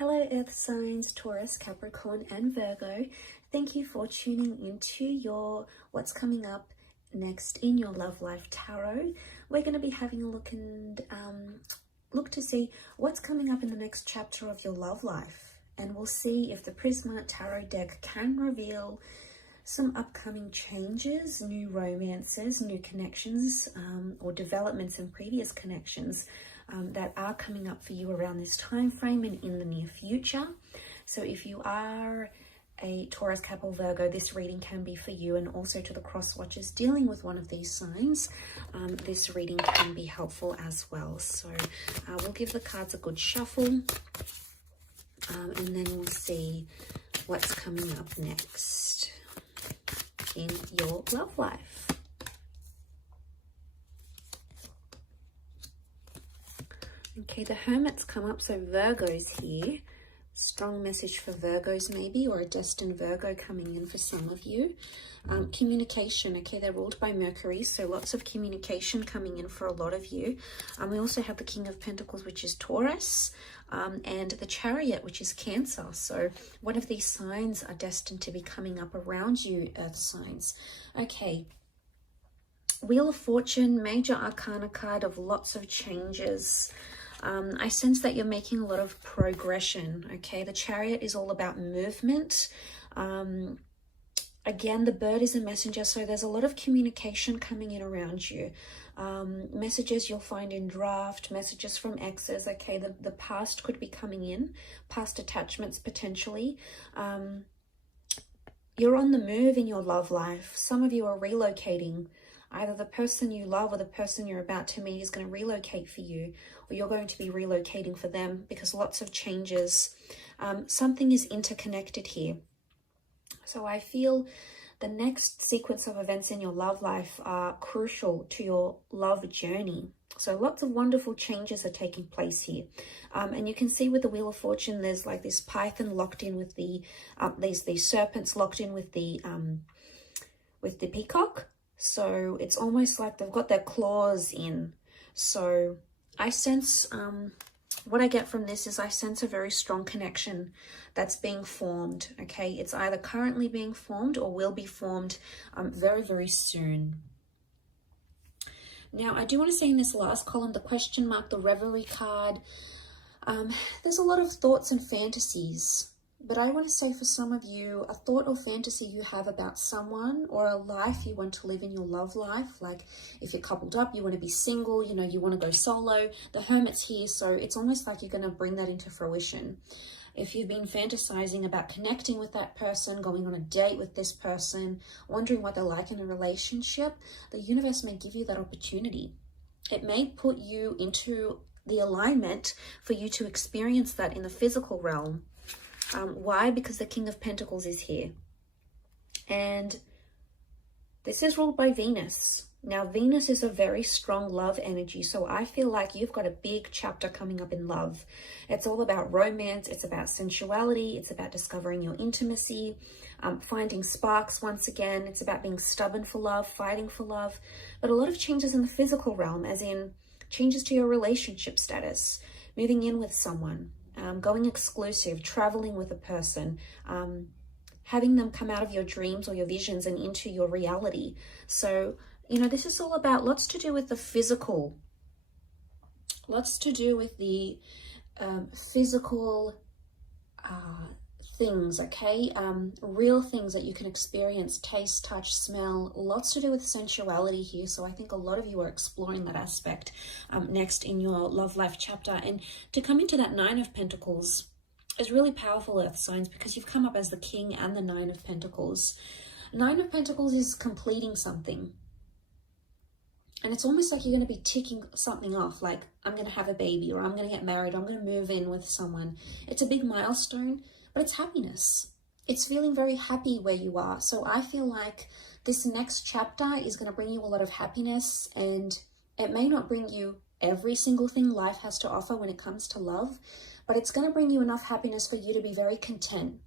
Hello Earth signs, Taurus, Capricorn and Virgo. Thank you for tuning into your what's coming up next in your love life tarot. We're going to be having a look and look to see what's coming up in the next chapter of your love life. And we'll see if the Prisma Tarot deck can reveal some upcoming changes, new romances, new connections, or developments in previous connections that are coming up for you around this time frame and in the near future. So if you are a Taurus, Cap, Virgo, this reading can be for you, and also to the cross watchers dealing with one of these signs, this reading can be helpful as well. So we'll give the cards a good shuffle, and then we'll see what's coming up next in your love life. Okay, the Hermit's come up, so Virgo's here. Strong message for Virgos maybe, or a destined Virgo coming in for some of you. Communication, okay, they're ruled by Mercury, so lots of communication coming in for a lot of you. We also have the King of Pentacles, which is Taurus, and the Chariot, which is Cancer. So one of these signs are destined to be coming up around you, Earth signs. Okay, Wheel of Fortune, major arcana card of lots of changes. I sense that you're making a lot of progression, okay? The Chariot is all about movement. Again, the bird is a messenger, so there's a lot of communication coming in around you. Messages you'll find in draft, messages from exes, okay? The past could be coming in, past attachments potentially. You're on the move in your love life. Some of you are relocating. Either the person you love or the person you're about to meet is going to relocate for you, or you're going to be relocating for them, because lots of changes. Something is interconnected here. So I feel the next sequence of events in your love life are crucial to your love journey. So lots of wonderful changes are taking place here. And you can see with the Wheel of Fortune, there's like this python locked in with the, these serpents locked in with the peacock. So it's almost like they've got their claws in. So I sense, what I get from this is I sense a very strong connection that's being formed, okay? It's either currently being formed or will be formed very, very soon. Now, I do want to say in this last column, the question mark, the Reverie card, there's a lot of thoughts and fantasies. But I want to say for some of you, a thought or fantasy you have about someone, or a life you want to live in your love life. Like if you're coupled up, you want to be single, you know, you want to go solo. The Hermit's here, so it's almost like you're going to bring that into fruition. If you've been fantasizing about connecting with that person, going on a date with this person, wondering what they're like in a relationship, the universe may give you that opportunity. It may put you into the alignment for you to experience that in the physical realm. Why? Because the King of Pentacles is here. And this is ruled by Venus. Now, Venus is a very strong love energy. So I feel like you've got a big chapter coming up in love. It's all about romance. It's about sensuality. It's about discovering your intimacy, finding sparks once again. It's about being stubborn for love, fighting for love. But a lot of changes in the physical realm, as in changes to your relationship status, moving in with someone. Going exclusive, traveling with a person, having them come out of your dreams or your visions and into your reality. So, you know, this is all about lots to do with the physical, lots to do with the physical things, okay? Real things that you can experience, taste, touch, smell, lots to do with sensuality here. So I think a lot of you are exploring that aspect next in your love life chapter. And to come into that Nine of Pentacles is really powerful, Earth signs, because you've come up as the King and the Nine of Pentacles. Nine of Pentacles is completing something. And it's almost like you're going to be ticking something off, like I'm going to have a baby, or I'm going to get married, or I'm going to move in with someone. It's a big milestone. But it's happiness. It's feeling very happy where you are. So I feel like this next chapter is going to bring you a lot of happiness, and it may not bring you every single thing life has to offer when it comes to love, but it's going to bring you enough happiness for you to be very content.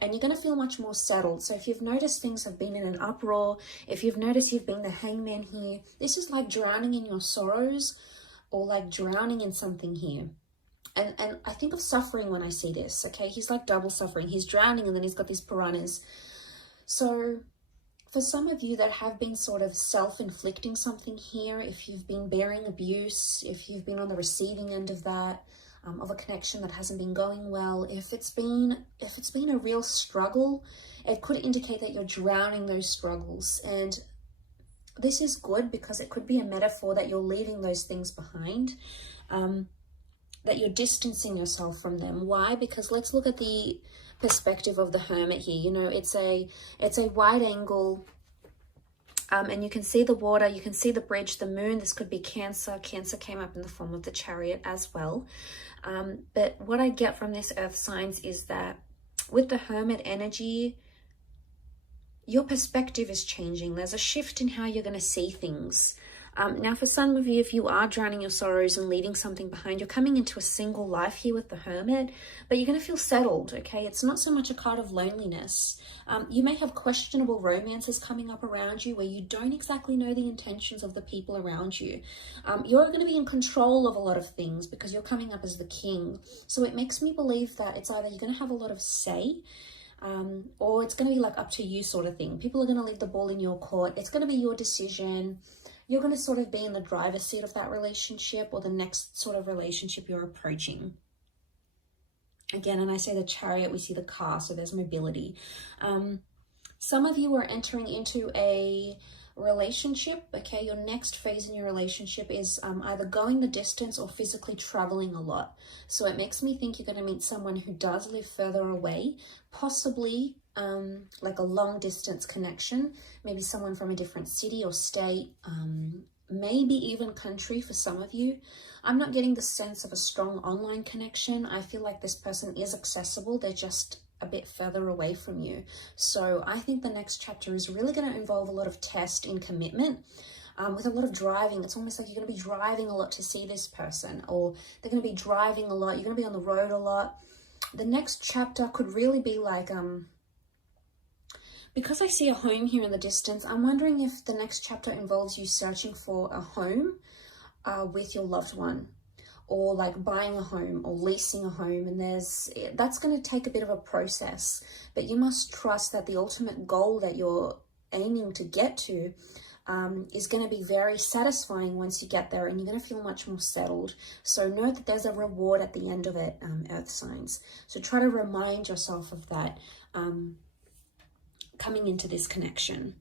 And you're going to feel much more settled. So if you've noticed things have been in an uproar, if you've noticed you've been the hangman here, this is like drowning in your sorrows, or like drowning in something here. And I think of suffering when I see this, okay? He's like double suffering. He's drowning and then he's got these piranhas. So for some of you that have been sort of self-inflicting something here, if you've been bearing abuse, if you've been on the receiving end of that, of a connection that hasn't been going well, if it's been a real struggle, it could indicate that you're drowning those struggles. And this is good because it could be a metaphor that you're leaving those things behind, that you're distancing yourself from them. Why? Because let's look at the perspective of the Hermit here. You know, it's a wide angle, and you can see the water, you can see the bridge, the moon. This could be Cancer. Cancer came up in the form of the Chariot as well. But what I get from this earth signs is that with the Hermit energy, your perspective is changing. There's a shift in how you're going to see things. Now, for some of you, if you are drowning your sorrows and leaving something behind, you're coming into a single life here with the Hermit, but you're going to feel settled, okay? It's not so much a card of loneliness. You may have questionable romances coming up around you where you don't exactly know the intentions of the people around you. You're going to be in control of a lot of things because you're coming up as the king. So it makes me believe that it's either you're going to have a lot of say, or it's going to be like up to you sort of thing. People are going to leave the ball in your court. It's going to be your decision. You're going to sort of be in the driver's seat of that relationship or the next sort of relationship you're approaching. Again, and I say the Chariot, we see the car, so there's mobility. Some of you are entering into a relationship, okay? Your next phase in your relationship is either going the distance or physically traveling a lot. So it makes me think you're going to meet someone who does live further away, possibly like a long distance connection, maybe someone from a different city or state, maybe even country for some of you. I'm not getting the sense of a strong online connection. I feel like this person is accessible. They're just a bit further away from you. So I think the next chapter is really going to involve a lot of test in commitment, with a lot of driving. It's almost like you're going to be driving a lot to see this person, or they're going to be driving a lot. You're going to be on the road a lot. The next chapter could really be like, because I see a home here in the distance, I'm wondering if the next chapter involves you searching for a home with your loved one, or like buying a home or leasing a home. And that's going to take a bit of a process, but you must trust that the ultimate goal that you're aiming to get to is going to be very satisfying once you get there, and you're going to feel much more settled. So note that there's a reward at the end of it, earth signs. So try to remind yourself of that coming into this connection.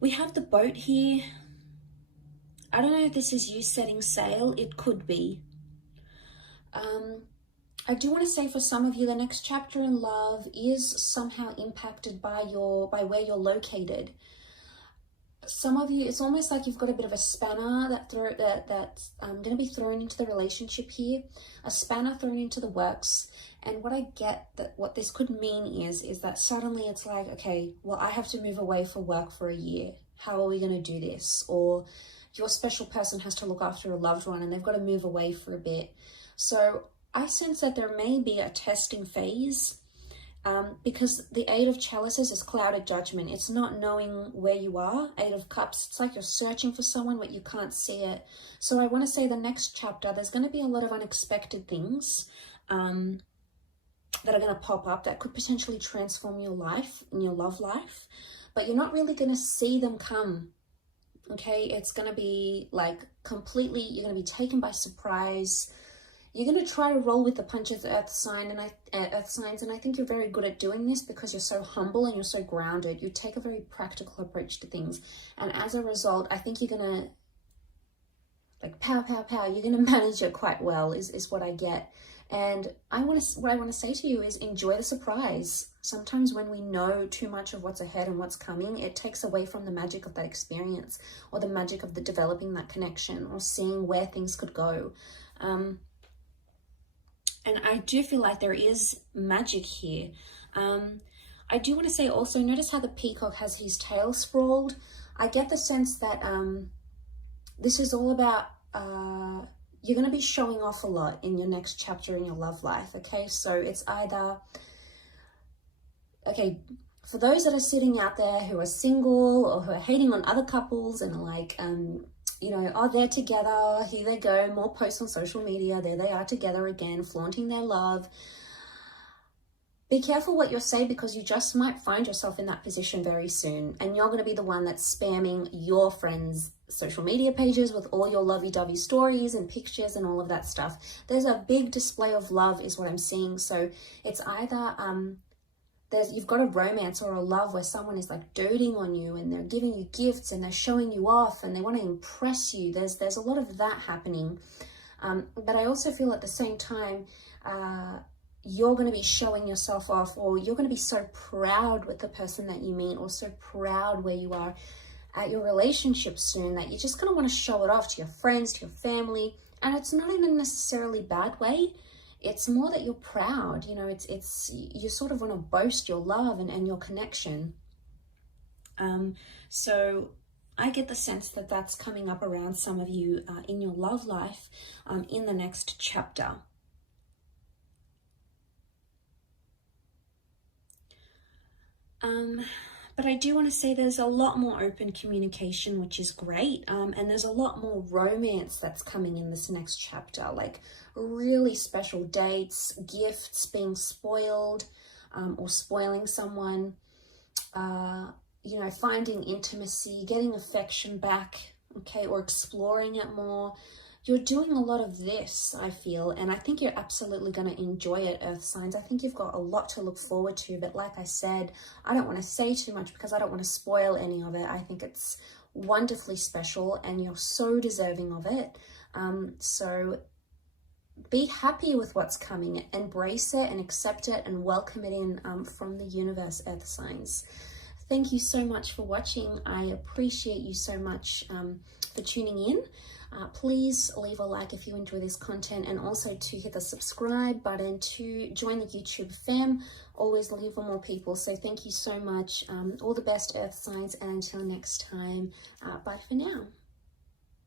We have the boat here. I don't know if this is you setting sail. It could be. I do want to say for some of you, the next chapter in love is somehow impacted by where you're located. Some of you, it's almost like you've got a bit of a spanner that's going to be thrown into the relationship here, a spanner thrown into the works. And what I get that what this could mean is that suddenly it's like, okay, well, I have to move away for work for a year. How are we going to do this? Or your special person has to look after a loved one and they've got to move away for a bit. So I sense that there may be a testing phase, because the Eight of Chalices is clouded judgment. It's not knowing where you are. Eight of Cups, it's like you're searching for someone but you can't see it. So I want to say the next chapter, there's going to be a lot of unexpected things that are going to pop up that could potentially transform your life and your love life, but you're not really going to see them come. Okay, it's going to be like completely, you're going to be taken by surprise. You're going to try to roll with the punches, earth signs, and I think you're very good at doing this because you're so humble and you're so grounded. You take a very practical approach to things, and as a result, I think you're going to like pow, pow, pow. You're going to manage it quite well, is what I get. And what I want to say to you is enjoy the surprise. Sometimes when we know too much of what's ahead and what's coming, it takes away from the magic of that experience, or the magic of the developing that connection, or seeing where things could go. And I do feel like there is magic here. I do want to say also, notice how the peacock has his tail sprawled. I get the sense that this is all about, you're going to be showing off a lot in your next chapter in your love life, okay? So it's either, okay, For those that are sitting out there who are single or who are hating on other couples and are like, you know, oh, they're together, here they go, more posts on social media, there they are together again, flaunting their love. Be careful what you say, because you just might find yourself in that position very soon, and you're going to be the one that's spamming your friends' social media pages with all your lovey-dovey stories and pictures and all of that stuff. There's a big display of love is what I'm seeing. So it's either you've got a romance or a love where someone is like doting on you and they're giving you gifts and they're showing you off and they want to impress you. There's a lot of that happening. But I also feel at the same time, you're going to be showing yourself off, or you're going to be so proud with the person that you meet, or so proud where you are at your relationship soon, that you're just going to want to show it off to your friends, to your family. And it's not in a necessarily bad way. It's more that you're proud, you know, it's you sort of want to boast your love and your connection. So I get the sense that that's coming up around some of you in your love life in the next chapter. But I do want to say there's a lot more open communication, which is great. And there's a lot more romance that's coming in this next chapter, like really special dates, gifts, being spoiled, or spoiling someone, you know, finding intimacy, getting affection back, okay, or exploring it more. You're doing a lot of this, I feel, and I think you're absolutely going to enjoy it, Earth signs. I think you've got a lot to look forward to, but like I said, I don't want to say too much because I don't want to spoil any of it. I think it's wonderfully special and you're so deserving of it. So be happy with what's coming, embrace it and accept it and welcome it in from the universe, Earth signs. Thank you so much for watching. I appreciate you so much for tuning in. Please leave a like if you enjoy this content, and also to hit the subscribe button to join the YouTube fam. Always leave for more people. So thank you so much. All the best, Earth signs, and until next time, bye for now.